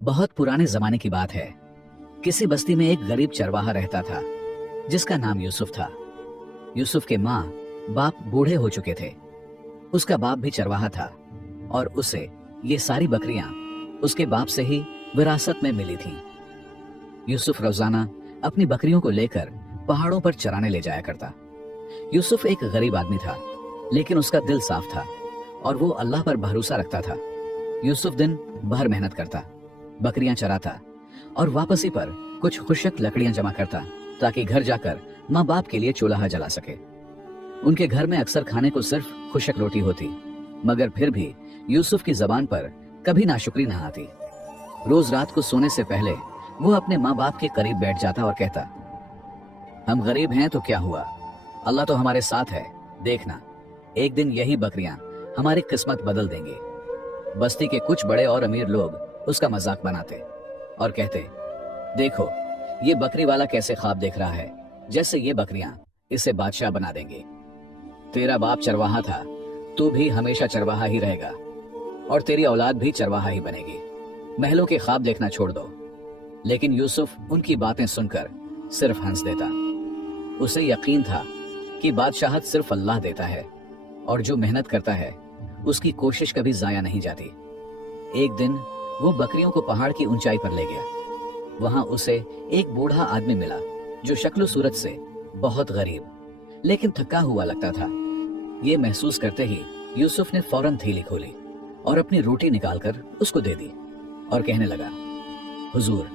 बहुत पुराने जमाने की बात है। किसी बस्ती में एक गरीब चरवाहा रहता था जिसका नाम यूसुफ था। यूसुफ के माँ बाप बूढ़े हो चुके थे। उसका बाप भी चरवाहा था और उसे ये सारी बकरियां उसके बाप से ही विरासत में मिली थीं। यूसुफ रोजाना अपनी बकरियों को लेकर पहाड़ों पर चराने ले जाया करता। यूसुफ एक गरीब आदमी था, लेकिन उसका दिल साफ था और वो अल्लाह पर भरोसा रखता था। यूसुफ दिन भर मेहनत करता, बकरियां चराता और वापसी पर कुछ खुशक लकड़ियां जमा करता ताकि घर जाकर माँ बाप के लिए चूल्हा जला सके। उनके घर में अक्सर खाने को सिर्फ खुशक रोटी होती, मगर फिर भी यूसुफ की जबान पर कभी नाशुक्री न आती। रोज रात को सोने से पहले वो अपने माँ बाप के करीब बैठ जाता और कहता, हम गरीब हैं तो क्या हुआ, अल्लाह तो हमारे साथ है। देखना, एक दिन यही बकरियां हमारी किस्मत बदल देंगी। बस्ती के कुछ बड़े और अमीर लोग उसका मजाक बनाते और कहते, देखो ये बकरी वाला कैसे ख्वाब देख रहा है, जैसे ये बकरियां इसे बादशाह बना देंगी। तेरा बाप चरवाहा था, तू भी हमेशा चरवाहा ही रहेगा और तेरी औलाद भी चरवाहा ही बनेगी। महलों के ख्वाब देखना छोड़ दो। लेकिन यूसुफ उनकी बातें सुनकर सिर्फ हंस देता। उसे यकीन था कि बादशाहत सिर्फ अल्लाह देता है और जो मेहनत करता है उसकी कोशिश कभी जाया नहीं जाती। एक दिन वो बकरियों को पहाड़ की ऊंचाई पर ले गया। वहां उसे एक बूढ़ा आदमी मिला जो शक्ल सूरत से बहुत गरीब लेकिन थका हुआ लगता था। ये महसूस करते ही यूसुफ ने फौरन थैली खोली और अपनी रोटी निकालकर उसको दे दी और कहने लगा, हुजूर,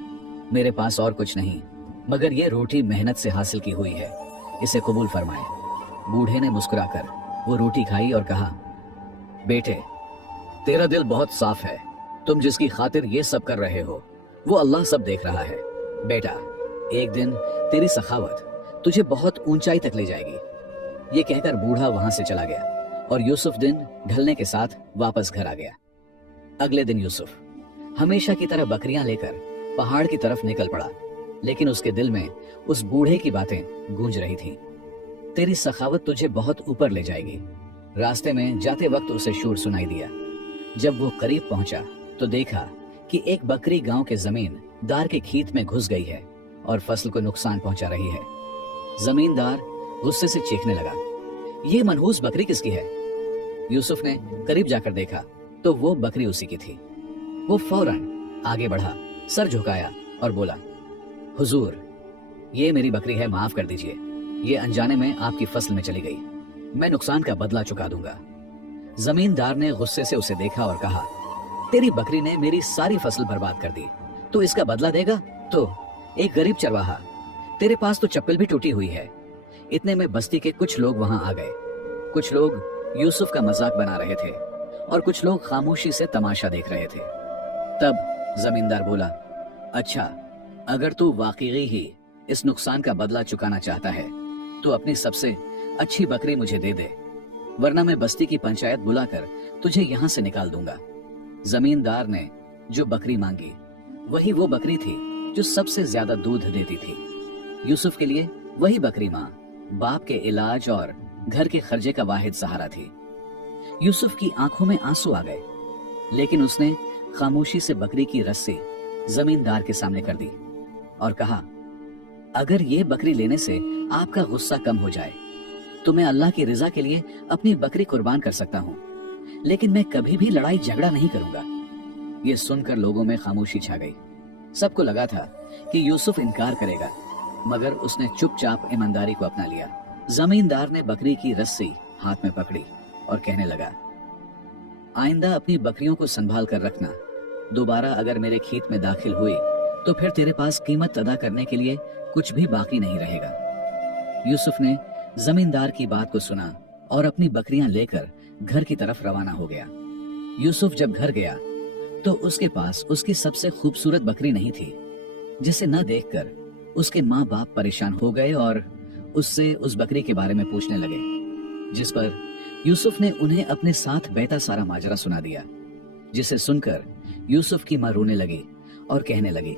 मेरे पास और कुछ नहीं, मगर ये रोटी मेहनत से हासिल की हुई है, इसे कबूल फरमाए। बूढ़े ने मुस्कुराकर वो रोटी खाई और कहा, बेटे, तेरा दिल बहुत साफ है। तुम जिसकी खातिर ये सब कर रहे हो वो अल्लाह सब देख रहा है। बेटा, एक दिन तेरी सखावत तुझे बहुत ऊंचाई तक ले जाएगी। ये कहकर बूढ़ा वहां से चला गया और यूसुफ दिन ढलने के साथ वापस घर आ गया। अगले दिन यूसुफ हमेशा की तरह बकरियां लेकर पहाड़ की तरफ निकल पड़ा, लेकिन उसके दिल में उस बूढ़े की बातें गूंज रही थीं। तेरी सखावत तुझे बहुत ऊपर ले जाएगी। रास्ते में जाते वक्त उसे शोर सुनाई दिया। जब वो करीब पहुंचा तो देखा कि एक बकरी गांव के जमींदार के खेत में घुस गई है और फसल को नुकसान पहुंचा रही है। जमींदार गुस्से से चीखने लगा, ये मनहूस बकरी किसकी है? यूसुफ ने करीब जाकर देखा तो वो बकरी उसी की थी। वो फौरन आगे बढ़ा, सर झुकाया और बोला, हुजूर, ये मेरी बकरी है, माफ कर दीजिए। ये अनजाने में आपकी फसल में चली गई। मैं नुकसान का बदला चुका दूंगा। जमींदार ने गुस्से से उसे देखा और कहा, तेरी बकरी ने मेरी सारी फसल बर्बाद कर दी, तू इसका बदला देगा? तो एक गरीब चरवाहा, तेरे पास तो चप्पल भी टूटी हुई है। इतने में बस्ती के कुछ लोग वहां आ गए। कुछ लोग यूसुफ का मजाक बना रहे थे और कुछ लोग खामोशी से तमाशा देख रहे थे। तब जमींदार बोला, अच्छा, अगर तू वाकई ही इस नुकसान का बदला चुकाना चाहता है तो अपनी सबसे अच्छी बकरी मुझे दे दे, वरना मैं बस्ती की पंचायत बुलाकर तुझे यहाँ से निकाल दूंगा। जमींदार ने जो बकरी मांगी वही वो बकरी थी जो सबसे ज्यादा दूध देती थी। यूसुफ के लिए वही बकरी माँ बाप के इलाज और घर के खर्चे का वाहिद सहारा थी। यूसुफ की आंखों में आंसू आ गए, लेकिन उसने खामोशी से बकरी की रस्सी जमींदार के सामने कर दी और कहा, अगर ये बकरी लेने से आपका गुस्सा कम हो जाए तो मैं अल्लाह की रिजा के लिए अपनी बकरी कुर्बान कर सकता हूँ, लेकिन मैं कभी भी लड़ाई झगड़ा नहीं करूंगा। ये सुनकर लोगों में खामोशी छा गई। सबको लगा था कि यूसुफ इनकार करेगा, मगर उसने चुपचाप ईमानदारी को अपना लिया। जमींदार ने बकरी की रस्सी हाथ में पकड़ी और कहने लगा, आइंदा अपनी बकरियों को संभाल कर रखना। दोबारा अगर मेरे खेत में दाखिल हुई तो फिर तेरे पास कीमत अदा करने के लिए कुछ भी बाकी नहीं रहेगा। यूसुफ ने जमींदार की बात को सुना और अपनी बकरियां लेकर घर की तरफ रवाना हो गया। यूसुफ जब घर गया तो उसके पास उसकी सबसे खूबसूरत बकरी नहीं थी, जिसे न देखकर उसके माँ बाप परेशान हो गए और उससे उस बकरी के बारे में पूछने लगे, जिस पर यूसुफ ने उन्हें अपने साथ बहता सारा माजरा सुना दिया। जिसे सुनकर यूसुफ की माँ रोने लगी और कहने लगी,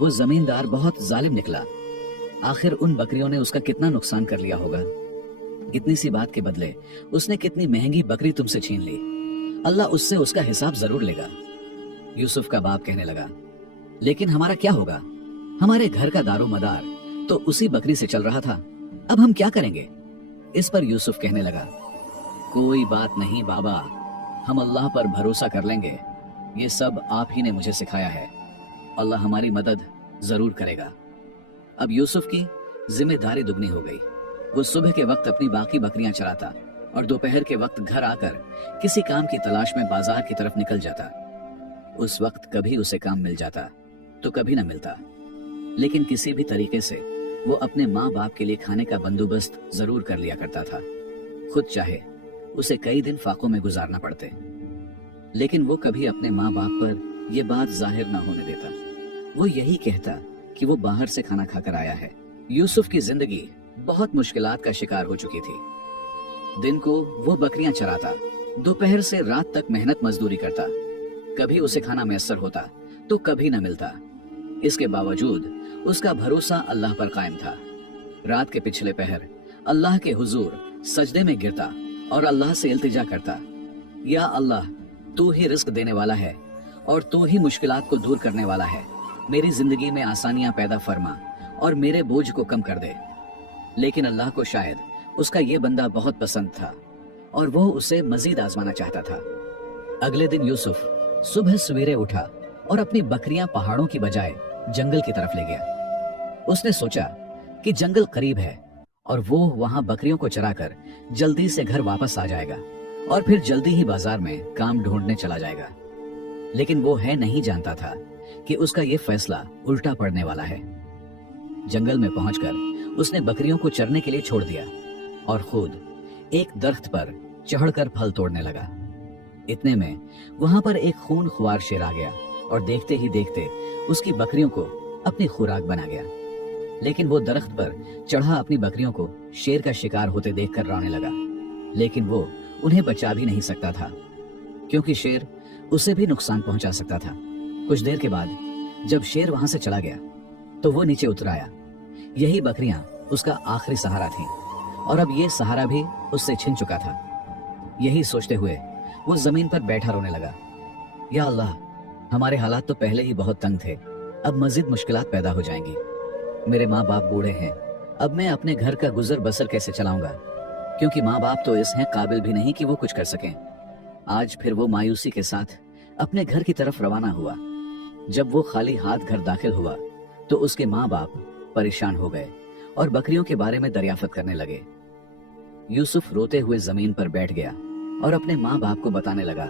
वो जमींदार बहुत जालिम निकला। आखिर उन बकरियों ने उसका कितना नुकसान कर लिया होगा। इतनी सी बात के बदले उसने कितनी महंगी बकरी तुमसे छीन ली। अल्लाह उससे उसका हिसाब जरूर लेगा। यूसुफ का बाप कहने लगा, लेकिन हमारा क्या होगा? हमारे घर का दारोमदार तो उसी बकरी से चल रहा था, अब हम क्या करेंगे? इस पर यूसुफ कहने लगा, कोई बात नहीं बाबा, हम अल्लाह पर भरोसा कर लेंगे। ये सब आप ही ने मुझे सिखाया है, अल्लाह हमारी मदद जरूर करेगा। अब यूसुफ की जिम्मेदारी दुगनी हो गई। वो सुबह के वक्त अपनी बाकी बकरियां चराता और दोपहर के वक्त घर आकर किसी काम की तलाश में बाजार की तरफ निकल जाता। उस वक्त कभी उसे काम मिल जाता तो कभी न मिलता, लेकिन किसी भी तरीके से वो अपने माँ बाप के लिए खाने का बंदोबस्त जरूर कर लिया करता था, खुद चाहे उसे कई दिन फाकों में गुजारना पड़ते। लेकिन वो कभी अपने माँ बाप पर यह बात जाहिर न होने देता। वो यही कहता कि वो बाहर से खाना खाकर आया है। यूसुफ की जिंदगी बहुत मुश्किलात का शिकार हो चुकी थी। दिन को वो बकरियां चराता, दोपहर से रात तक मेहनत मजदूरी करता। कभी उसे खाना मैसर होता तो कभी न मिलता। इसके बावजूद उसका भरोसा अल्लाह पर कायम था। रात के पिछले पहर अल्लाह के हुजूर सजदे में गिरता और अल्लाह से इल्तिजा करता, या अल्लाह, तू ही रिस्क देने वाला है और तू ही मुश्किलात को दूर करने वाला है। मेरी जिंदगी में आसानियां पैदा फरमा और मेरे बोझ को कम कर दे। लेकिन अल्लाह को शायद उसका ये बंदा बहुत पसंद था और वो उसे मजीद आजमाना चाहता था। अगले दिन यूसुफ सुबह सवेरे उठा और अपनी बकरियां पहाड़ों की बजाय जंगल की तरफ ले गया। उसने सोचा कि जंगल करीब है और वो वहां बकरियों को चराकर जल्दी से घर वापस आ जाएगा और फिर जल्दी ही बाजार में काम ढूंढने चला जाएगा। लेकिन वो है नहीं जानता था कि उसका ये फैसला उल्टा पड़ने वाला है। जंगल में पहुंचकर उसने बकरियों को चरने के लिए छोड़ दिया और खुद एक दरख्त पर चढ़कर फल तोड़ने लगा। इतने में वहां पर एक खूनख्वार शेर आ गया और देखते ही देखते उसकी बकरियों को अपनी खुराक बना गया। लेकिन वो दरख्त पर चढ़ा अपनी बकरियों को शेर का शिकार होते देखकर रोने लगा, लेकिन वो उन्हें बचा भी नहीं सकता था क्योंकि शेर उसे भी नुकसान पहुंचा सकता था। कुछ देर के बाद जब शेर वहां से चला गया तो वो नीचे उतर आया। यही बकरियां उसका आखिरी सहारा थी और अब ये सहारा भी उससे छिन चुका था। यही सोचते हुए वो जमीन पर बैठा रोने लगा, या अल्लाह, हमारे हालात तो पहले ही बहुत तंग थे, अब मजीद मुश्किलात पैदा हो जाएंगी। मेरे माँ बाप बूढ़े हैं, अब मैं अपने घर का गुजर बसर कैसे चलाऊंगा, क्योंकि माँ बाप तो इस हैं काबिल भी नहीं कि वो कुछ कर सकें। आज फिर वो मायूसी के साथ अपने घर की तरफ रवाना हुआ। जब वो खाली हाथ घर दाखिल हुआ तो उसके माँ बाप परेशान हो गए और बकरियों के बारे में दरियाफत करने लगे। यूसुफ रोते हुए जमीन पर बैठ गया और अपने माँ बाप को बताने लगा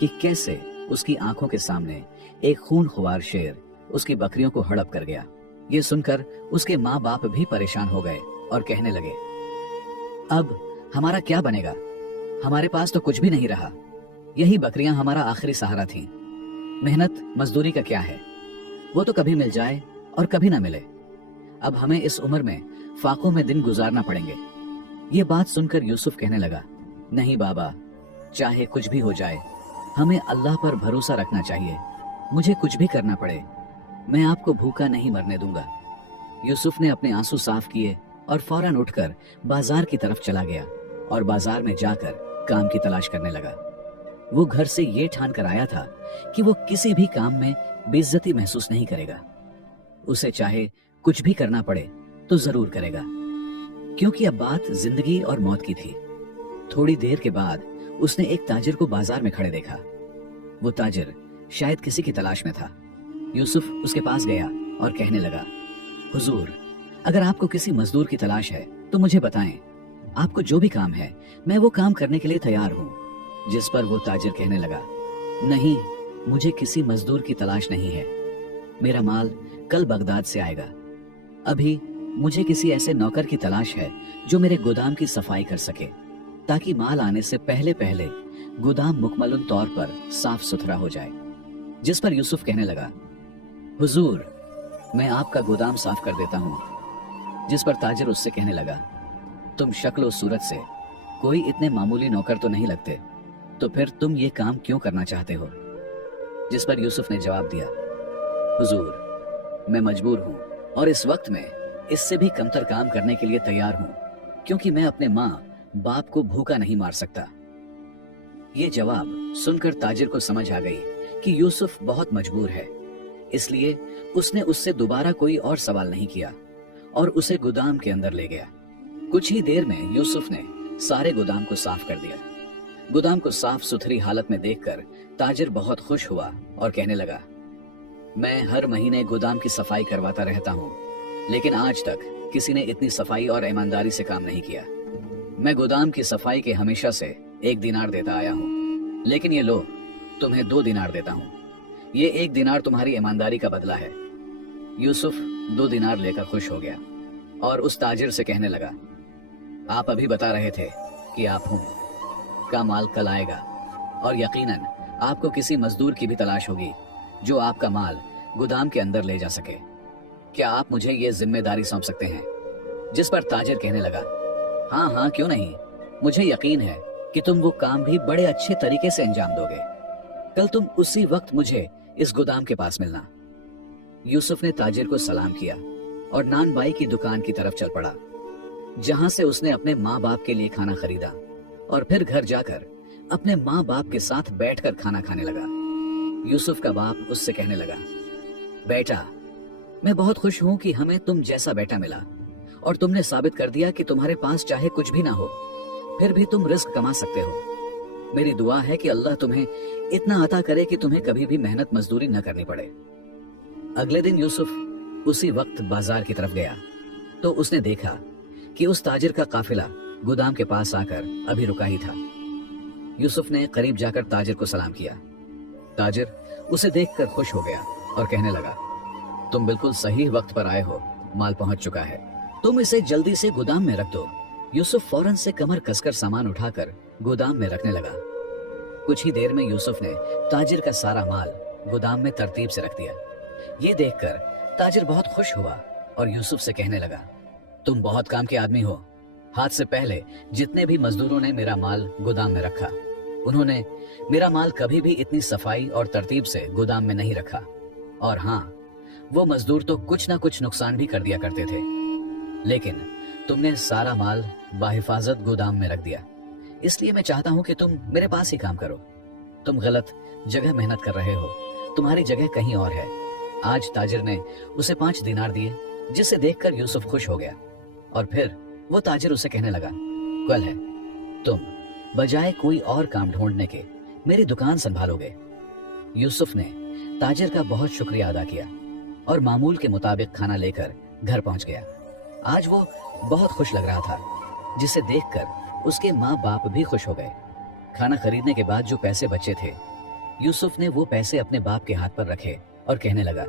कि कैसे उसकी आंखों के सामने एक खूनख्वार शेर उसकी बकरियों को हड़प कर गया। ये सुनकर उसके माँ बाप भी परेशान हो गए और कहने लगे, अब हमारा क्या बनेगा? हमारे पास तो कुछ भी नहीं रहा। यही बकरियां हमारा आखिरी सहारा थीं। मेहनत मजदूरी का क्या है, वो तो कभी मिल जाए और कभी ना मिले। अब हमें इस उम्र में फाकों में दिन गुजारना पड़ेंगे। ये बात सुनकर यूसुफ कहने लगा, नहीं बाबा, चाहे कुछ भी हो जाए हमें अल्लाह पर भरोसा रखना चाहिए। मुझे कुछ भी करना पड़े, मैं आपको भूखा नहीं मरने दूंगा। यूसुफ ने अपने आंसू साफ किए और फौरन उठकर बाजार की तरफ चला गया और बाजार में जाकर काम की तलाश करने लगा। वो घर से ये ठान कर आया था कि वो किसी भी काम में बेइज्जती महसूस नहीं करेगा। उसे चाहे कुछ भी करना पड़े तो जरूर करेगा, क्योंकि अब बात जिंदगी और मौत की थी। थोड़ी देर के बाद उसने एक ताजिर को बाजार में खड़े देखा। वो ताजिर शायद किसी की तलाश में था। यूसुफ उसके पास गया और कहने लगा, हुजूर, अगर आपको किसी मजदूर की तलाश है तो मुझे बताएं। आपको जो भी काम है मैं वो काम करने के लिए तैयार हूँ। जिस पर वो ताजिर कहने लगा, नहीं, मुझे किसी मजदूर की तलाश नहीं है। मेरा माल कल बगदाद से आएगा। अभी मुझे किसी ऐसे नौकर की तलाश है जो मेरे गोदाम की सफाई कर सके, ताकि माल आने से पहले पहले गोदाम मुकम्मल तौर पर साफ सुथरा हो जाए। जिस पर यूसुफ कहने लगा, हुजूर, मैं आपका गोदाम साफ कर देता हूँ। जिस पर ताजिर उससे कहने लगा, तुम शक्ल और सूरत से कोई इतने मामूली नौकर तो नहीं लगते, तो फिर तुम ये काम क्यों करना चाहते हो? जिस पर यूसुफ ने जवाब दिया, हुजूर, मैं मजबूर हूँ और इस वक्त में इससे भी कमतर काम करने के लिए तैयार हूँ, क्योंकि मैं अपने माँ बाप को भूखा नहीं मार सकता। ये जवाब सुनकर ताजिर को समझ आ गई कि यूसुफ बहुत मजबूर है, इसलिए उसने उससे दोबारा कोई और सवाल नहीं किया और उसे गोदाम के अंदर ले गया। कुछ ही देर में यूसुफ ने सारे गोदाम को साफ कर दिया। गोदाम को साफ सुथरी हालत में देखकर ताजिर बहुत खुश हुआ और कहने लगा, मैं हर महीने गोदाम की सफाई करवाता रहता हूँ, लेकिन आज तक किसी ने इतनी सफाई और ईमानदारी से काम नहीं किया। मैं गोदाम की सफाई के हमेशा से 1 दिनार देता आया हूँ, लेकिन ये लो, तुम्हें 2 दिनार देता हूँ। ये 1 दिनार तुम्हारी ईमानदारी का बदला है। यूसुफ 2 दिनार लेकर खुश हो गया और उस ताजिर से कहने लगा, आप अभी बता रहे थे कि आप हूँ का माल कल आएगा और यकीनन आपको किसी मजदूर की भी तलाश होगी जो आपका माल गोदाम के अंदर ले जा सके। क्या आप मुझे ये जिम्मेदारी सौंप सकते हैं? जिस पर ताजिर कहने लगा, हाँ हाँ क्यों नहीं, मुझे यकीन है कि तुम वो काम भी बड़े अच्छे तरीके से अंजाम दोगे। कल तुम उसी वक्त मुझे इस गोदाम के पास मिलना। यूसुफ ने ताजिर को सलाम किया और नान बाई की दुकान की तरफ चल पड़ा, जहां से उसने अपने माँ बाप के लिए खाना खरीदा और फिर घर जाकर अपने माँ बाप के साथ बैठकर खाना खाने लगा। यूसुफ का बाप उससे कहने लगा, बेटा, मैं बहुत खुश हूं कि हमें तुम जैसा बेटा मिला और तुमने साबित कर दिया कि तुम्हारे पास चाहे कुछ भी ना हो, फिर भी तुम रिस्क कमा सकते हो। मेरी दुआ है कि अल्लाह तुम्हें इतना अता करे कि तुम्हें कभी भी मेहनत मजदूरी न करनी पड़े। अगले दिन यूसुफ उसी वक्त बाजार की तरफ गया तो उसने देखा कि उस ताजिर का काफिला गोदाम के पास आकर अभी रुका ही था। यूसुफ ने करीब जाकर ताजिर को सलाम किया। ताजिर उसे देखकर खुश हो गया और कहने लगा, तुम बिल्कुल सही वक्त पर आए हो, माल पहुंच चुका है, तुम इसे जल्दी से गोदाम में रख दो। यूसुफ फौरन से कमर कसकर सामान उठाकर गोदाम में रखने लगा। कुछ ही देर में यूसुफ ने ताजिर का सारा माल गोदाम में तरतीब से रख दिया। ये देखकर ताजिर बहुत खुश हुआ और यूसुफ से कहने लगा, तुम बहुत काम के आदमी हो। हाथ से पहले जितने भी मजदूरों ने मेरा माल गोदाम में रखा, उन्होंने मेरा माल कभी भी इतनी सफाई और तरतीब से गोदाम में नहीं रखा। और हाँ, वो मजदूर तो कुछ ना कुछ नुकसान भी कर दिया करते थे, लेकिन तुमने सारा माल बाहिफाजत गोदाम में रख दिया। इसलिए मैं चाहता हूं कि तुम मेरे पास ही काम करो। तुम गलत जगह मेहनत कर रहे हो, तुम्हारी जगह कहीं और है। आज ताजिर ने उसे 5 दिनार दिए, जिसे देखकर यूसुफ खुश हो गया और फिर वो ताजिर उसे कहने लगा, कल है तुम बजाय कोई और काम ढूंढने के मेरी दुकान संभालोगे। यूसुफ ने ताजिर का बहुत शुक्रिया अदा किया और मामूल के मुताबिक खाना लेकर घर पहुंच गया। आज वो बहुत खुश लग रहा था, जिसे देखकर उसके माँ बाप भी खुश हो गए। खाना खरीदने के बाद जो पैसे बचे थे, यूसुफ ने वो पैसे अपने बाप के हाथ पर रखे और कहने लगा,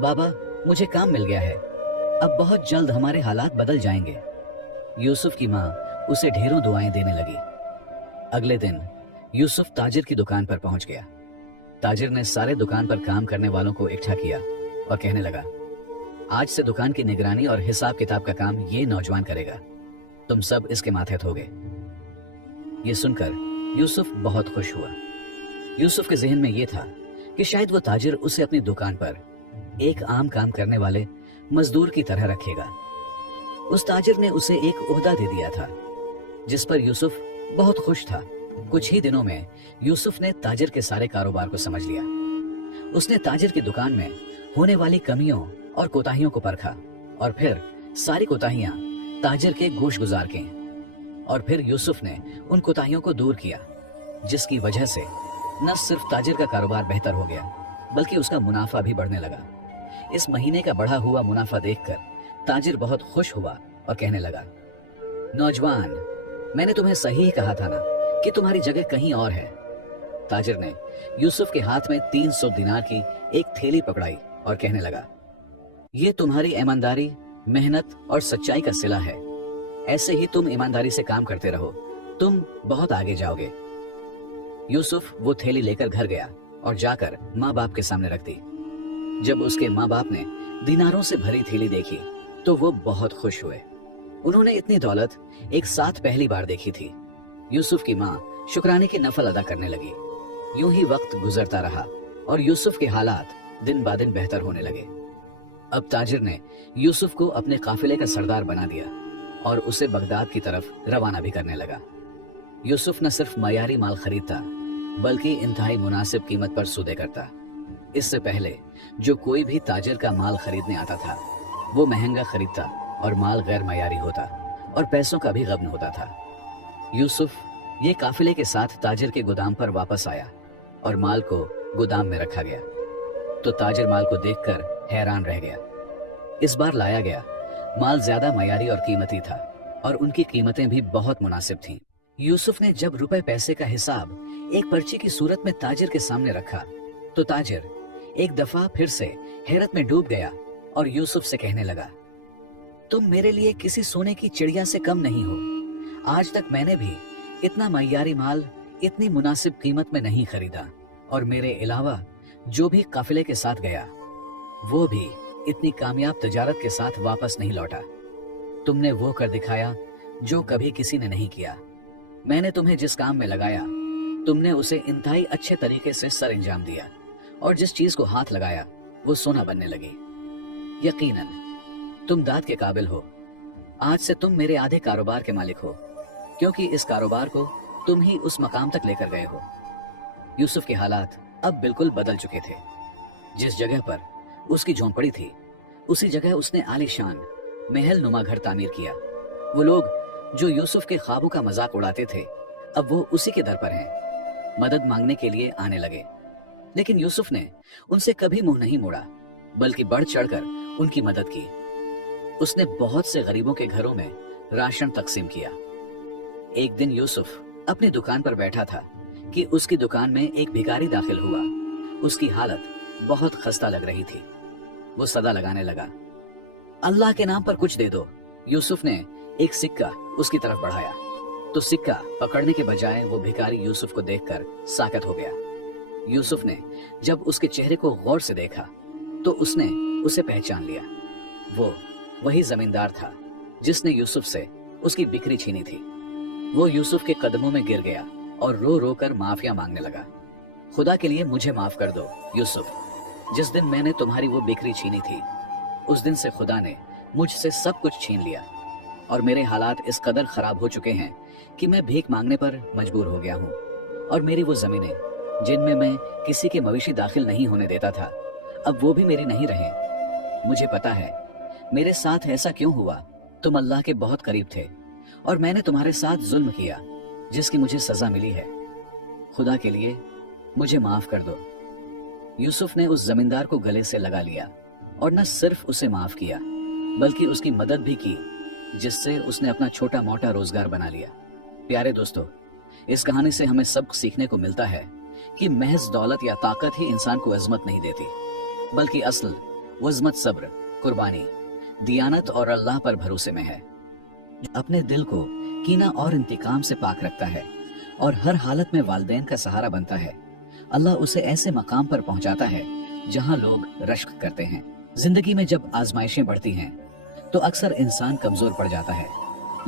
बाबा, मुझे काम मिल गया है, अब बहुत जल्द हमारे हालात बदल जाएंगे। यूसुफ की माँ उसे ढेरों दुआएं देने लगी। अगले दिन यूसुफ ताजिर की दुकान पर पहुंच गया। ताजिर ने सारे दुकान पर काम करने वालों को इकट्ठा किया और कहने लगा, आज से दुकान की निगरानी और हिसाब किताब का काम ये नौजवान करेगा, तुम सब इसके मातहत होगे। ये सुनकर यूसुफ बहुत खुश हुआ। यूसुफ के जहन में यह था कि शायद वो ताजिर उसे अपनी दुकान पर एक आम काम करने वाले मजदूर की तरह रखेगा। उस ताजिर ने उसे एक ओहदा दे दिया था, जिस पर यूसुफ बहुत खुश था। कुछ ही दिनों में यूसुफ ने ताजिर के सारे कारोबार को समझ लिया। उसने ताजिर की दुकान में होने वाली कमियों और कोताहियों को परखा और फिर सारी कोताहियां ताजिर के गोश गुजार की और फिर यूसुफ ने उन कोताहियों को दूर किया, जिसकी वजह से न सिर्फ ताजिर का कारोबार बेहतर हो गया, बल्कि उसका मुनाफा भी बढ़ने लगा। इस महीने का बढ़ा हुआ मुनाफा देखकर ताजिर बहुत खुश हुआ और कहने लगा, नौजवान, मैंने तुम्हें सही ही कहा था ना कि तुम्हारी जगह कहीं और है। ताजिर ने यूसुफ के हाथ में 300 दिनार की एक थैली पकड़ाई और कहने लगा, ये तुम्हारी ईमानदारी, मेहनत और सच्चाई का सिला है। ऐसे ही तुम ईमानदारी से काम करते रहो, तुम बहुत आगे जाओगे। यूसुफ वो थैली लेकर घर गया और जाकर माँ बाप के सामने रख दी। जब उसके माँ बाप ने दिनारों से भरी थैली देखी तो वो बहुत खुश हुए। उन्होंने इतनी दौलत एक साथ पहली बार देखी थी। यूसुफ की माँ शुक्राने की नफल अदा करने लगी। यूं ही वक्त गुजरता रहा और यूसुफ के हालात दिन ब दिन बेहतर होने लगे। अब ताजिर ने यूसुफ को अपने काफिले का सरदार बना दिया और उसे बगदाद की तरफ रवाना भी करने लगा। यूसुफ न सिर्फ मयारी माल खरीदता, बल्कि इंतहाई मुनासिब कीमत पर सौदे करता। इससे पहले जो कोई भी ताजिर का माल खरीदने आता था वो महंगा खरीदता और माल गैर मयारी होता और पैसों का भी गबन होता था। यूसुफ ये काफिले के साथ ताजिर के गोदाम पर वापस आया और माल को गोदाम में रखा गया तो ताजिर माल को देखकर हैरान रह गया। इस बार लाया गया माल ज्यादा मयारी और कीमती था और उनकी कीमतें भी बहुत मुनासिब थीं। यूसुफ ने जब रुपए पैसे का हिसाब एक पर्ची की सूरत में ताजिर के सामने रखा तो ताजिर एक दफा फिर से हैरत में डूब गया और यूसुफ से कहने लगा, तुम मेरे लिए किसी सोने की चिड़िया से कम नहीं हो। आज तक मैंने भी इतना मयारी माल इतनी मुनासिब कीमत में नहीं खरीदा और मेरे अलावा जो भी काफिले के साथ गया वो भी इतनी कामयाब तजारत के साथ वापस नहीं लौटा। तुमने वो कर दिखाया जो कभी किसी ने नहीं किया। मैंने तुम्हें जिस काम में लगाया तुमने उसे इंतहाई अच्छे तरीके से सर अंजाम दिया और जिस चीज को हाथ लगाया वो सोना बनने लगी। यकीनन तुम दाद के काबिल हो। आज से तुम मेरे आधे कारोबार के मालिक हो क्योंकि इस कारोबार को तुम ही उस मकाम तक लेकर गए हो। यूसुफ के हालात अब बिल्कुल बदल चुके थे। जिस जगह पर उसकी झोंपड़ी थी उसी जगह उसने आलीशान महल नुमा घर तामीर किया। वो लोग जो यूसुफ के ख्वाबों का मजाक उड़ाते थे अब वो उसी के दर पर हैं, मदद मांगने के लिए आने लगे। लेकिन यूसुफ ने उनसे कभी मुंह नहीं मोड़ा बल्कि बढ़ चढ़कर उनकी मदद की। उसने बहुत से गरीबों के घरों में राशन तकसीम किया। एक दिन यूसुफ अपनी दुकान पर बैठा था कि उसकी दुकान में एक भिखारी दाखिल हुआ। उसकी हालत बहुत खस्ता लग रही थी। वो सदा लगाने लगा, अल्लाह के नाम पर कुछ दे दो। यूसुफ ने एक सिक्का उसकी तरफ बढ़ाया तो सिक्का पकड़ने के बजाय वो भिखारी यूसुफ को देखकर साकत हो गया। यूसुफ ने जब उसके चेहरे को गौर से देखा तो उसने उसे पहचान लिया। वो वही जमींदार था जिसने यूसुफ से उसकी बिक्री छीनी थी। वो यूसुफ के कदमों में गिर गया और रो रो कर माफिया मांगने लगा। खुदा के लिए मुझे माफ कर दो यूसुफ। जिस दिन मैंने तुम्हारी वो बिक्री छीनी थी उस दिन से खुदा ने मुझसे सब कुछ छीन लिया और मेरे हालात इस कदर खराब हो चुके हैं कि मैं भीख मांगने पर मजबूर हो गया हूँ। और मेरी वो जमीनें जिनमें मैं किसी के मवेशी दाखिल नहीं होने देता था अब वो भी मेरी नहीं रहे। मुझे पता है मेरे साथ ऐसा क्यों हुआ। तुम अल्लाह के बहुत करीब थे और मैंने तुम्हारे साथ जुल्म किया जिसकी मुझे सजा मिली है। खुदा के लिए मुझे माफ कर दो। यूसुफ ने उस जमींदार को गले से लगा लिया और न सिर्फ उसे माफ किया बल्कि उसकी मदद भी की जिससे उसने अपना छोटा मोटा रोजगार बना लिया। प्यारे दोस्तों, इस कहानी से हमें सबक सीखने को मिलता है कि महज दौलत या ताकत ही इंसान को अजमत नहीं देती बल्कि असल वो अजमत सब्र, कुर्बानी, दियानत और अल्लाह पर भरोसे में है। अपने दिल को कीना और इंतकाम से पाक रखता है और हर हालत में वालिदैन का सहारा बनता है। अल्लाह उसे ऐसे मकाम पर पहुंचाता है जहां लोग रश्क करते हैं। जिंदगी में जब आजमाइशें बढ़ती हैं तो अक्सर इंसान कमजोर पड़ जाता है,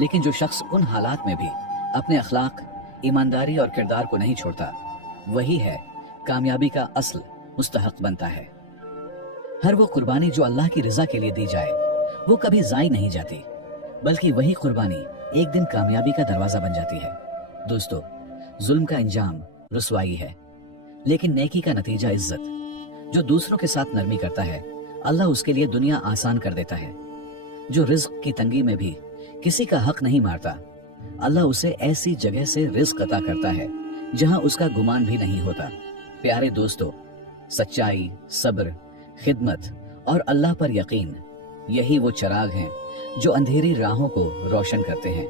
लेकिन जो शख्स उन हालात में भी अपने अखलाक, ईमानदारी और किरदार को नहीं छोड़ता वही है कामयाबी का असल मुस्तहक बनता है। हर वो कुर्बानी जो अल्लाह की रजा के लिए दी जाए वो कभी जाई नहीं जाती बल्कि वही कुर्बानी एक दिन कामयाबी का दरवाजा बन जाती है। दोस्तों, जुल्म का अंजाम रुसवाई है लेकिन नेकी का नतीजा इज्जत। जो दूसरों के साथ नरमी करता है अल्लाह उसके लिए दुनिया आसान कर देता है। जो रिज्क की तंगी में भी किसी का हक नहीं मारता अल्लाह उसे ऐसी जगह से रिज्क अता करता है जहां उसका गुमान भी नहीं होता। प्यारे दोस्तों, सच्चाई, सब्र, खिदमत और अल्लाह पर यकीन यही वो चिराग हैं जो अंधेरी राहों को रोशन करते हैं।